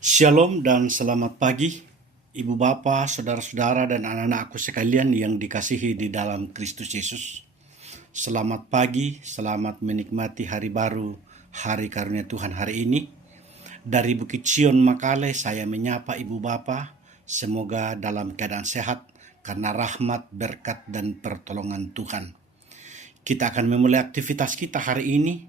Shalom dan selamat pagi, Ibu Bapa, Saudara-saudara dan anak-anakku sekalian yang dikasihi di dalam Kristus Yesus. Selamat pagi, selamat menikmati hari baru, hari karunia Tuhan hari ini. Dari Bukit Sion Makale saya menyapa Ibu Bapa, semoga dalam keadaan sehat karena rahmat, berkat dan pertolongan Tuhan. Kita akan memulai aktivitas kita hari ini,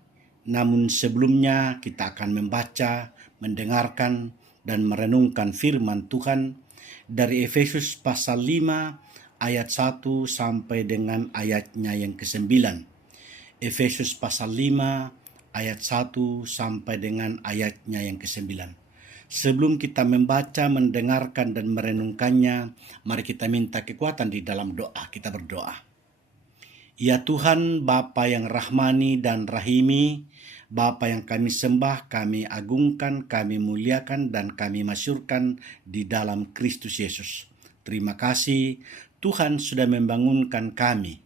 namun sebelumnya kita akan membaca, mendengarkan, dan merenungkan firman Tuhan dari Efesus pasal 5 ayat 1 sampai dengan ayatnya yang ke-9. Efesus pasal 5 ayat 1 sampai dengan ayatnya yang ke-9. Sebelum kita membaca, mendengarkan, dan merenungkannya, mari kita minta kekuatan di dalam doa. Kita berdoa. Ya Tuhan, Bapa yang rahmani dan rahimi, Bapa yang kami sembah, kami agungkan, kami muliakan, dan kami masyurkan di dalam Kristus Yesus. Terima kasih Tuhan sudah membangunkan kami.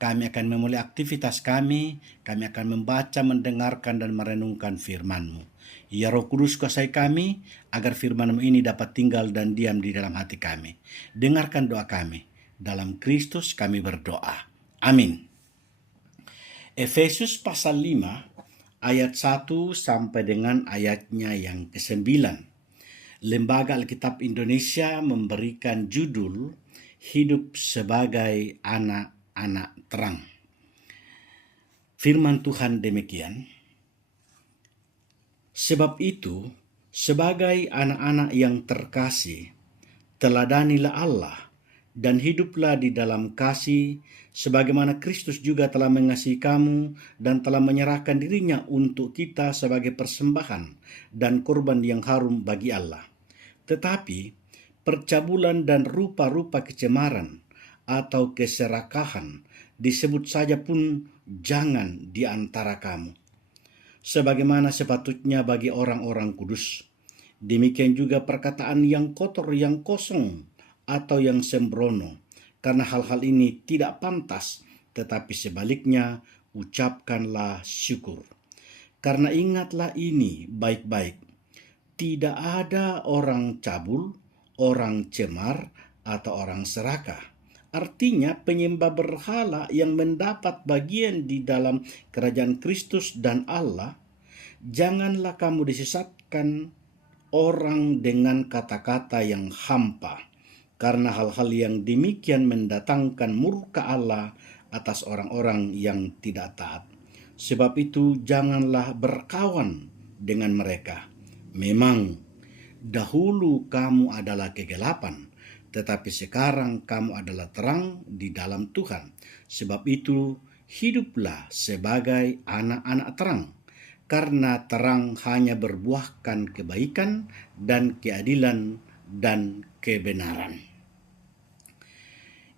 Kami akan memulai aktivitas kami akan membaca, mendengarkan, dan merenungkan firman-Mu. Ya Roh Kudus, kuasai kami, agar firman-Mu ini dapat tinggal dan diam di dalam hati kami. Dengarkan doa kami. Dalam Kristus kami berdoa. Amin. Efesus pasal 5 ayat 1 sampai dengan ayatnya yang ke-9. Lembaga Alkitab Indonesia memberikan judul Hidup sebagai anak-anak terang. Firman Tuhan demikian. Sebab itu, sebagai anak-anak yang terkasih, teladanilah Allah dan hiduplah di dalam kasih, sebagaimana Kristus juga telah mengasihi kamu dan telah menyerahkan dirinya untuk kita sebagai persembahan dan korban yang harum bagi Allah. Tetapi percabulan dan rupa-rupa kecemaran atau keserakahan disebut saja pun jangan di antara kamu, sebagaimana sepatutnya bagi orang-orang kudus. Demikian juga perkataan yang kotor, yang kosong, atau yang sembrono, karena hal-hal ini tidak pantas, tetapi sebaliknya ucapkanlah syukur. Karena ingatlah ini baik-baik, tidak ada orang cabul, orang cemar, atau orang serakah. Artinya penyembah berhala yang mendapat bagian di dalam kerajaan Kristus dan Allah. Janganlah kamu disesatkan orang dengan kata-kata yang hampa, karena hal-hal yang demikian mendatangkan murka Allah atas orang-orang yang tidak taat. Sebab itu janganlah berkawan dengan mereka. Memang dahulu kamu adalah kegelapan, tetapi sekarang kamu adalah terang di dalam Tuhan. Sebab itu hiduplah sebagai anak-anak terang, karena terang hanya berbuahkan kebaikan dan keadilan dan kebenaran.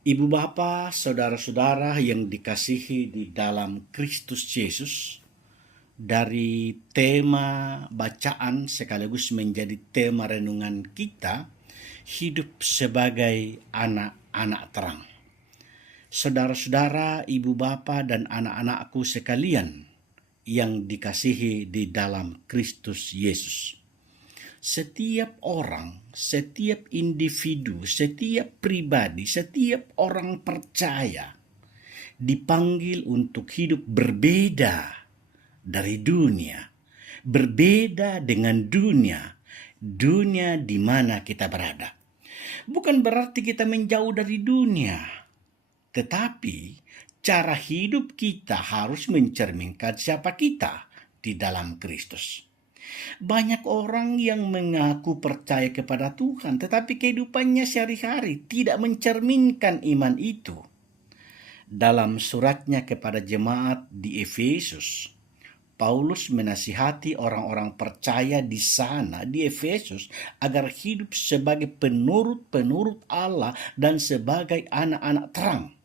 Ibu Bapa, saudara-saudara yang dikasihi di dalam Kristus Yesus, dari tema bacaan sekaligus menjadi tema renungan kita, hidup sebagai anak-anak terang. Saudara-saudara, ibu bapa dan anak-anakku sekalian yang dikasihi di dalam Kristus Yesus. Setiap orang, setiap individu, setiap pribadi, setiap orang percaya dipanggil untuk hidup berbeda dari dunia, berbeda dengan dunia di mana kita berada. Bukan berarti kita menjauh dari dunia, tetapi cara hidup kita harus mencerminkan siapa kita di dalam Kristus. Banyak orang yang mengaku percaya kepada Tuhan, tetapi kehidupannya sehari-hari tidak mencerminkan iman itu. Dalam suratnya kepada jemaat di Efesus, Paulus menasihati orang-orang percaya di sana, di Efesus, agar hidup sebagai penurut-penurut Allah dan sebagai anak-anak terang.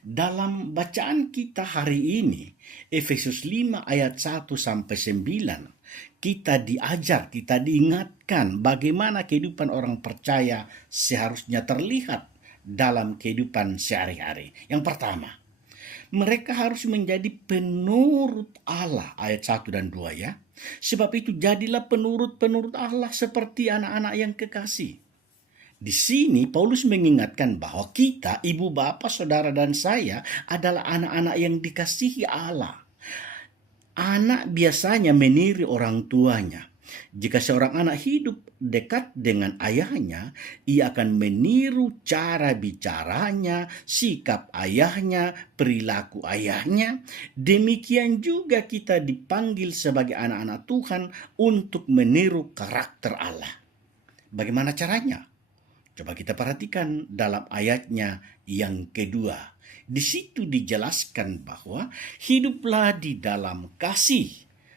Dalam bacaan kita hari ini, Efesus 5 ayat 1 sampai 9, kita diajar, kita diingatkan bagaimana kehidupan orang percaya seharusnya terlihat dalam kehidupan sehari-hari. Yang pertama, Mereka harus menjadi penurut Allah, ayat 1 dan 2 ya. Sebab itu jadilah penurut-penurut Allah seperti anak-anak yang kekasih. Di sini Paulus mengingatkan bahwa kita, ibu bapak, saudara dan saya adalah anak-anak yang dikasihi Allah. Anak biasanya meniru orang tuanya. Jika seorang anak hidup dekat dengan ayahnya, ia akan meniru cara bicaranya, sikap ayahnya, perilaku ayahnya. Demikian juga kita dipanggil sebagai anak-anak Tuhan untuk meniru karakter Allah. Bagaimana caranya? Coba kita perhatikan dalam ayatnya yang kedua. Di situ dijelaskan bahwa hiduplah di dalam kasih,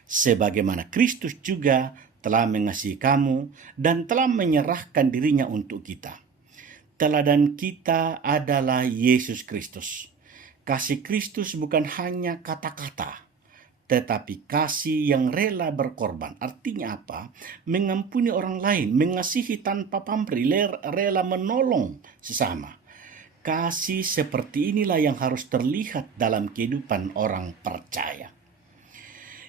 sebagaimana Kristus juga telah mengasihi kamu dan telah menyerahkan dirinya untuk kita. Teladan kita adalah Yesus Kristus. Kasih Kristus bukan hanya kata-kata, tetapi kasih yang rela berkorban. Artinya apa? Mengampuni orang lain, mengasihi tanpa pamrih, rela menolong sesama. Kasih seperti inilah yang harus terlihat dalam kehidupan orang percaya.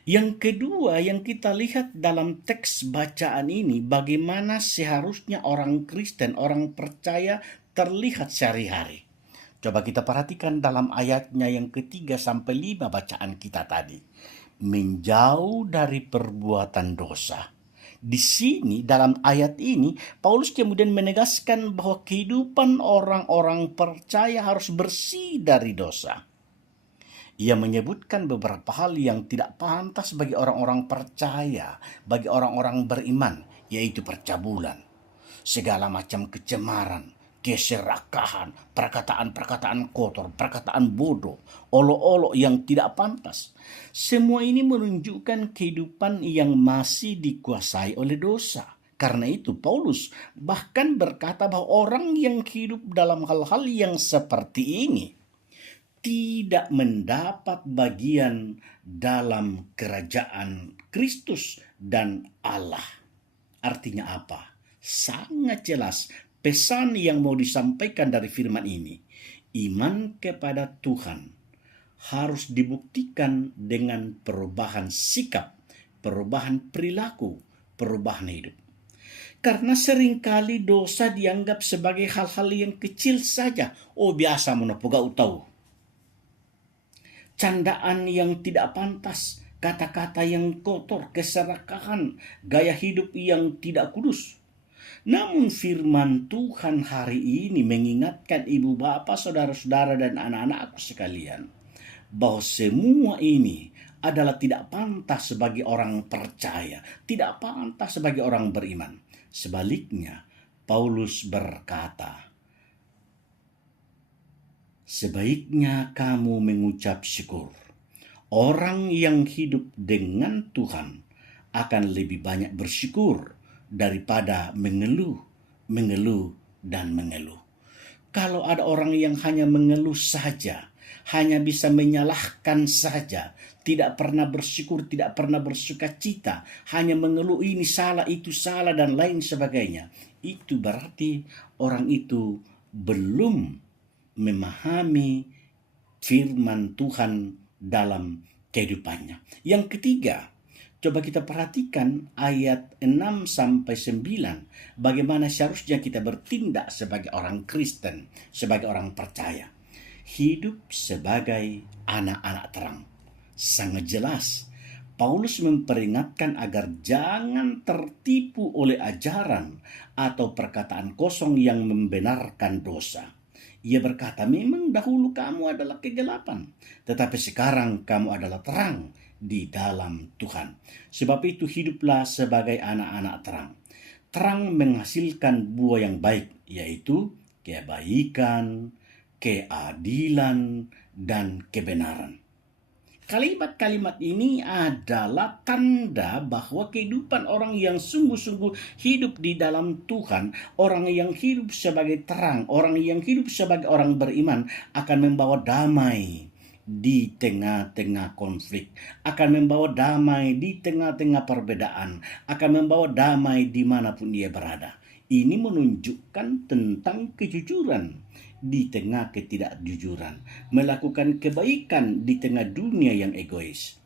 Yang kedua yang kita lihat dalam teks bacaan ini, bagaimana seharusnya orang Kristen, orang percaya terlihat sehari-hari. Coba kita perhatikan dalam ayatnya yang ketiga sampai 5 bacaan kita tadi. Menjauh dari perbuatan dosa. Di sini dalam ayat ini Paulus kemudian menegaskan bahwa kehidupan orang-orang percaya harus bersih dari dosa. Ia menyebutkan beberapa hal yang tidak pantas bagi orang-orang percaya, bagi orang-orang beriman, yaitu percabulan, segala macam kecemaran, keserakahan, perkataan-perkataan kotor, perkataan bodoh, olok-olok yang tidak pantas. Semua ini menunjukkan kehidupan yang masih dikuasai oleh dosa. Karena itu Paulus bahkan berkata bahwa orang yang hidup dalam hal-hal yang seperti ini tidak mendapat bagian dalam kerajaan Kristus dan Allah. Artinya apa? Sangat jelas pesan yang mau disampaikan dari firman ini. Iman kepada Tuhan harus dibuktikan dengan perubahan sikap, perubahan perilaku, perubahan hidup. Karena seringkali dosa dianggap sebagai hal-hal yang kecil saja. Oh, biasa menopogau tahu. Candaan yang tidak pantas, kata-kata yang kotor, keserakahan, gaya hidup yang tidak kudus. Namun firman Tuhan hari ini mengingatkan ibu bapak, saudara-saudara dan anak-anakku sekalian, bahwa semua ini adalah tidak pantas sebagai orang percaya, tidak pantas sebagai orang beriman. Sebaliknya, Paulus berkata, sebaiknya kamu mengucap syukur. Orang yang hidup dengan Tuhan akan lebih banyak bersyukur daripada mengeluh, dan mengeluh. Kalau ada orang yang hanya mengeluh saja, hanya bisa menyalahkan saja, tidak pernah bersyukur, tidak pernah bersuka cita, hanya mengeluh ini salah, itu salah, dan lain sebagainya, itu berarti orang itu belum memahami firman Tuhan dalam kehidupannya. Yang ketiga, coba kita perhatikan ayat 6 sampai 9, bagaimana seharusnya kita bertindak sebagai orang Kristen, sebagai orang percaya. Hidup sebagai anak-anak terang. Sangat jelas, Paulus memperingatkan agar jangan tertipu oleh ajaran atau perkataan kosong yang membenarkan dosa. Ia berkata, memang dahulu kamu adalah kegelapan, tetapi sekarang kamu adalah terang di dalam Tuhan. Sebab itu hiduplah sebagai anak-anak terang. Terang menghasilkan buah yang baik, yaitu kebaikan, keadilan, dan kebenaran. Kalimat-kalimat ini adalah tanda bahwa kehidupan orang yang sungguh-sungguh hidup di dalam Tuhan, orang yang hidup sebagai terang, orang yang hidup sebagai orang beriman akan membawa damai di tengah-tengah konflik, akan membawa damai di tengah-tengah perbedaan, akan membawa damai dimanapun dia berada. Ini menunjukkan tentang kejujuran di tengah ketidakjujuran, melakukan kebaikan di tengah dunia yang egois.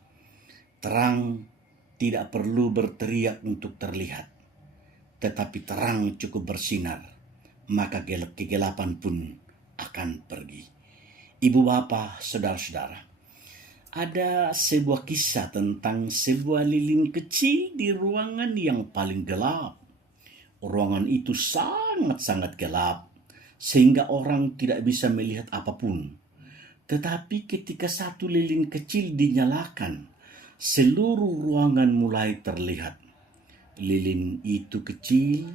Terang tidak perlu berteriak untuk terlihat, tetapi terang cukup bersinar, maka kegelapan pun akan pergi. Ibu bapa, saudara-saudara, ada sebuah kisah tentang sebuah lilin kecil di ruangan yang paling gelap. Ruangan itu sangat-sangat gelap, sehingga orang tidak bisa melihat apapun. Tetapi ketika satu lilin kecil dinyalakan, seluruh ruangan mulai terlihat. Lilin itu kecil,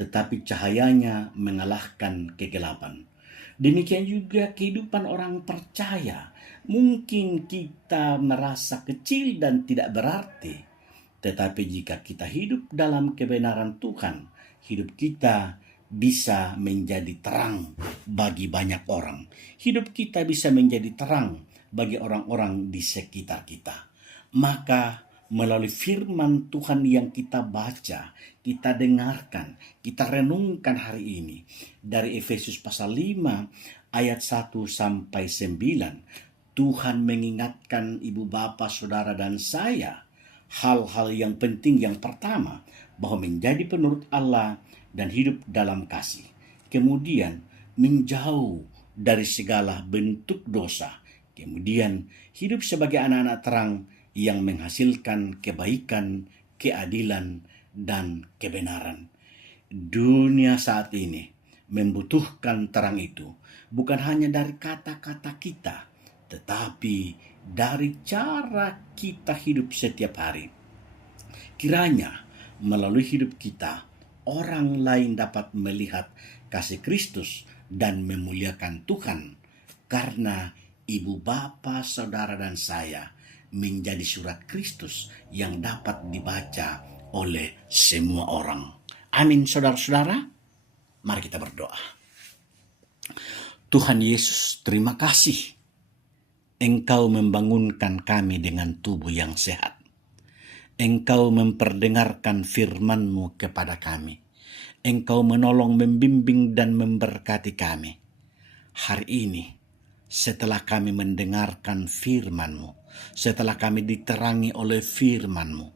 tetapi cahayanya mengalahkan kegelapan. Demikian juga kehidupan orang percaya. Mungkin kita merasa kecil dan tidak berarti, tetapi jika kita hidup dalam kebenaran Tuhan, hidup kita bisa menjadi terang bagi banyak orang. Hidup kita bisa menjadi terang bagi orang-orang di sekitar kita. Maka melalui firman Tuhan yang kita baca, kita dengarkan, kita renungkan hari ini dari Efesus pasal 5 ayat 1 sampai 9, Tuhan mengingatkan ibu bapa, saudara dan saya hal-hal yang penting. Yang pertama, bahwa menjadi penurut Allah dan hidup dalam kasih. Kemudian menjauh dari segala bentuk dosa. Kemudian hidup sebagai anak-anak terang yang menghasilkan kebaikan, keadilan, dan kebenaran. Dunia saat ini membutuhkan terang itu, bukan hanya dari kata-kata kita, tetapi dari cara kita hidup setiap hari. Kiranya melalui hidup kita, orang lain dapat melihat kasih Kristus dan memuliakan Tuhan, karena ibu bapa, saudara dan saya menjadi surat Kristus yang dapat dibaca oleh semua orang. Amin, saudara-saudara. Mari kita berdoa. Tuhan Yesus, terima kasih Engkau membangunkan kami dengan tubuh yang sehat. Engkau memperdengarkan firman-Mu kepada kami. Engkau menolong, membimbing, dan memberkati kami. Hari ini, setelah kami mendengarkan firman-Mu, setelah kami diterangi oleh firman-Mu,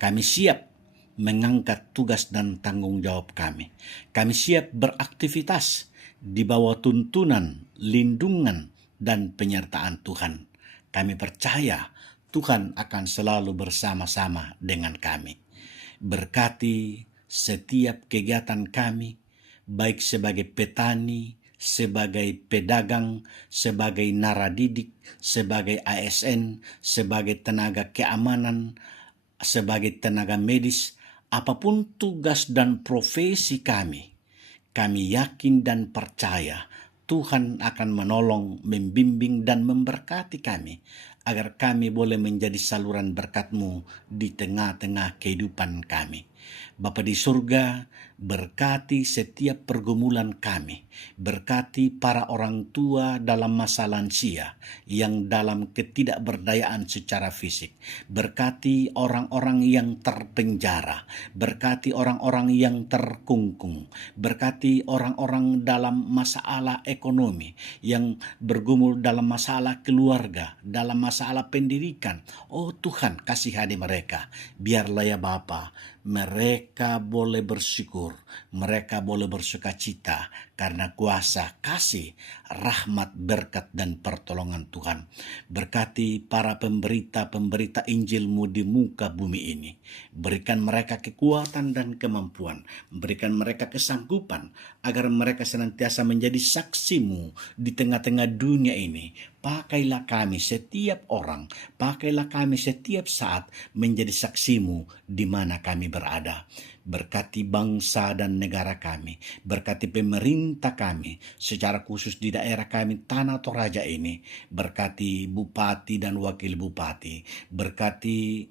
kami siap mengangkat tugas dan tanggung jawab kami. Kami siap beraktivitas di bawah tuntunan, lindungan, dan penyertaan Tuhan. Kami percaya Tuhan akan selalu bersama-sama dengan kami. Berkati setiap kegiatan kami, baik sebagai petani, sebagai pedagang, sebagai naradidik, sebagai ASN, sebagai tenaga keamanan, sebagai tenaga medis, apapun tugas dan profesi kami yakin dan percaya Tuhan akan menolong, membimbing, dan memberkati kami, agar kami boleh menjadi saluran berkat-Mu di tengah-tengah kehidupan kami. Bapa di surga, berkati setiap pergumulan kami, berkati para orang tua dalam masa lansia yang dalam ketidakberdayaan secara fisik, berkati orang-orang yang terpenjara, berkati orang-orang yang terkungkung, berkati orang-orang dalam masalah ekonomi, yang bergumul dalam masalah keluarga, dalam masalah pendidikan. Oh Tuhan, kasihani mereka, biarlah ya Bapa, mereka boleh bersyukur, mereka boleh bersuka cita karena kuasa, kasih, rahmat, berkat, dan pertolongan Tuhan. Berkati para pemberita-pemberita Injil-Mu di muka bumi ini. Berikan mereka kekuatan dan kemampuan, berikan mereka kesanggupan agar mereka senantiasa menjadi saksi-Mu di tengah-tengah dunia ini. Pakailah kami setiap orang, pakailah kami setiap saat menjadi saksi-Mu di mana kami berada. Berkati bangsa dan negara kami, berkati pemerintah kami, secara khusus di daerah kami Tanah Toraja ini. Berkati bupati dan wakil bupati, berkati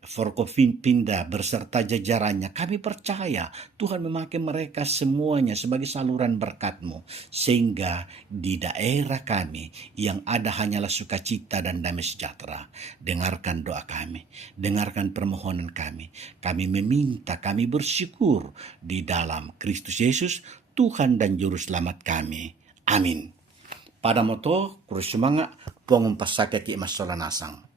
Forkopimda beserta jajarannya, kami percaya Tuhan memakai mereka semuanya sebagai saluran berkat-Mu, sehingga di daerah kami yang ada hanyalah sukacita dan damai sejahtera. Dengarkan doa kami, dengarkan permohonan kami. Kami meminta, kami bersyukur di dalam Kristus Yesus, Tuhan dan Juru Selamat kami. Amin. Pada moto, kurus semangat, pongong pasake ki masola nasang.